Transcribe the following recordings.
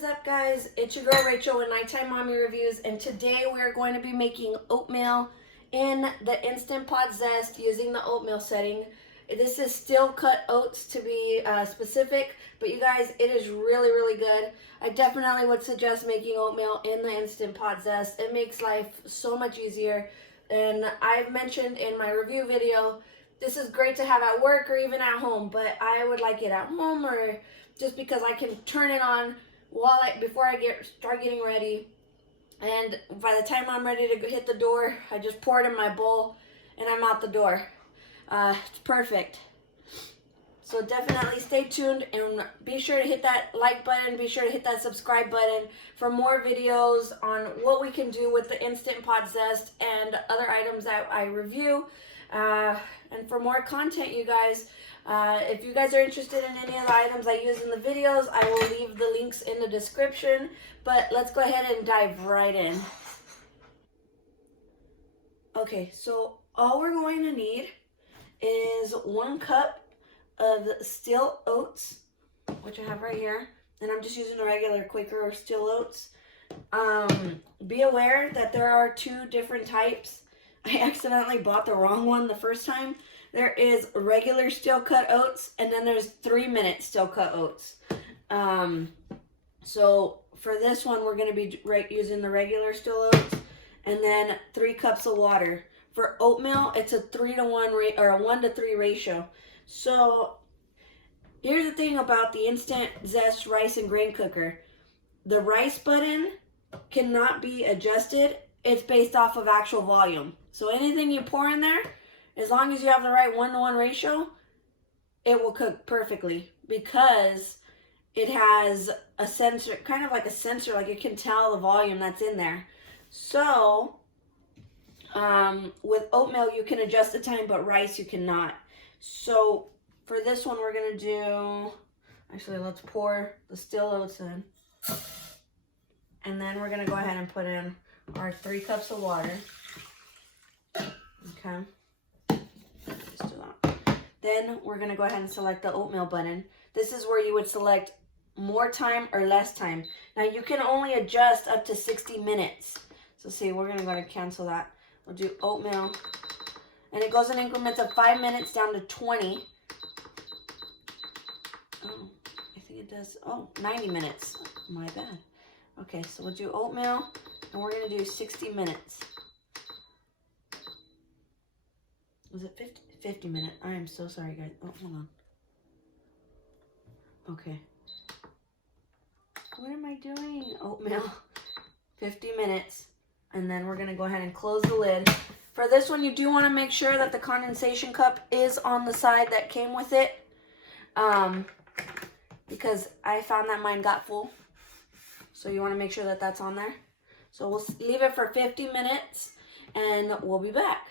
is up, guys? It's your girl Rachel with Nighttime Mommy Reviews, and today we're going to be making oatmeal in the Instant Pot Zest using the oatmeal setting. This is still cut oats to be specific, but you guys, it is really good. I definitely would suggest making oatmeal in the Instant Pot Zest. It makes life so much easier, and I've mentioned in my review video, this is great to have at work or even at home, but I would like it at home or just because I can turn it on before I start getting ready, and by the time I'm ready to hit the door, I just pour it in my bowl and I'm out the door. It's perfect. So definitely stay tuned and be sure to hit that like button, be sure to hit that subscribe button for more videos on what we can do with the Instant Pot Zest and other items that I review. And for more content, you guys, if you guys are interested in any of the items I use in the videos, I will leave the links in the description. But let's go ahead and dive right in. Okay, so all we're going to need is 1 cup of steel oats, which I have right here. And I'm just using the regular Quaker steel oats. Be aware that there are 2 different types. I accidentally bought the wrong one the first time. There is regular steel cut oats, and then there's 3-minute steel cut oats. So for this one, we're going to be using the regular steel oats, and then 3 cups of water. For oatmeal, it's a 3-to-1 or a 1-to-3 ratio. So here's the thing about the Instant Zest rice and grain cooker. The rice button cannot be adjusted. It's based off of actual volume. So anything you pour in there, as long as you have the right 1-to-1 ratio, it will cook perfectly because it has a sensor, kind of like a sensor, like it can tell the volume that's in there. So with oatmeal, you can adjust the time, but rice you cannot. So for this one, we're going to do, actually, let's pour the steel oats in. And then we're going to go ahead and put in our 3 cups of water. Okay. Just do that. Then we're going to go ahead and select the oatmeal button. This is where you would select more time or less time. Now you can only adjust up to 60 minutes. So see, we're going to go ahead and cancel that. We'll do oatmeal. And it goes in increments of 5 minutes down to 20. Oh, I think it does. Oh, 90 minutes. My bad. Okay, so we'll do oatmeal. And we're going to do 60 minutes. Was it 50 minutes? I am so sorry, guys. Oh, hold on. Okay. What am I doing? Oatmeal. 50 minutes. And then we're going to go ahead and close the lid. For this one, you do want to make sure that the condensation cup is on the side that came with it. Because I found that mine got full. So you want to make sure that that's on there. So we'll leave it for 50 minutes and we'll be back.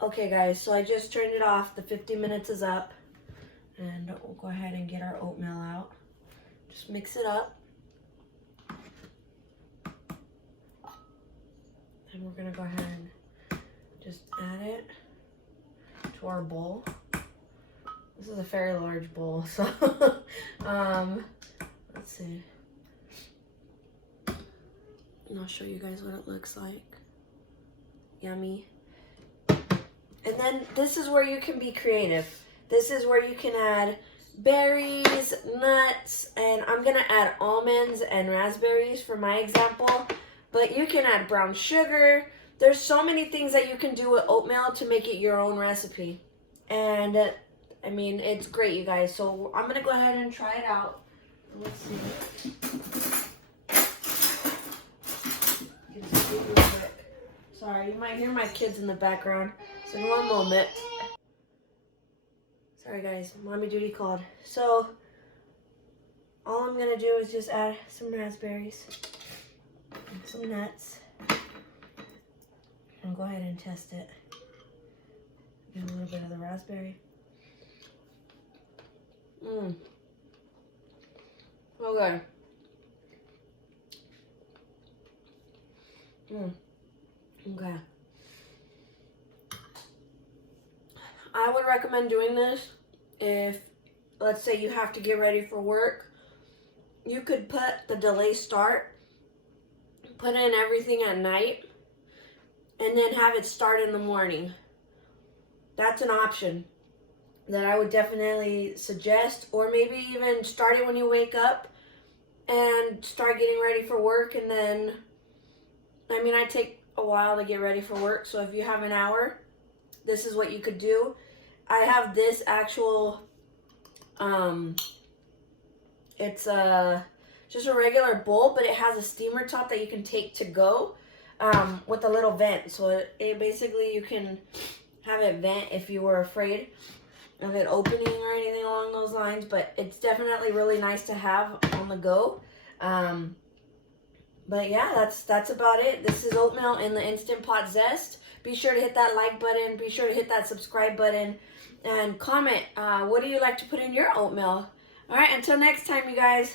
Okay guys, so I just turned it off. The 50 minutes is up. And we'll go ahead and get our oatmeal out. Just mix it up. And we're going to go ahead and just add it to our bowl. This is a very large bowl, so let's see. And I'll show you guys what it looks like. Yummy. And then this is where you can be creative. This is where you can add berries, nuts, and I'm going to add almonds and raspberries for my example. But you can add brown sugar. There's so many things that you can do with oatmeal to make it your own recipe. And I mean, it's great, you guys. So I'm going to go ahead and try it out. Let's see. Sorry, you might hear my kids in the background. So in one moment. Sorry guys, mommy duty called. So all I'm gonna do is just add some raspberries and some nuts. And go ahead and test it. Get a little bit of the raspberry. So good. Okay. I would recommend doing this if, let's say, you have to get ready for work you could put the delay start, put in everything at night, and then have it start in the morning. That's an option that I would definitely suggest. Or maybe even start it when you wake up and start getting ready for work. And then, I mean, I take a while to get ready for work, so if you have an hour, this is what you could do. I have this actual, it's just a regular bowl, but it has a steamer top that you can take to go, with a little vent. So it basically, you can have it vent if you were afraid of it opening or anything along those lines. But it's definitely really nice to have on the go. But yeah, that's about it. This is oatmeal in the Instant Pot Zest. Be sure to hit that like button. Be sure to hit that subscribe button. And comment, what do you like to put in your oatmeal? All right, until next time, you guys.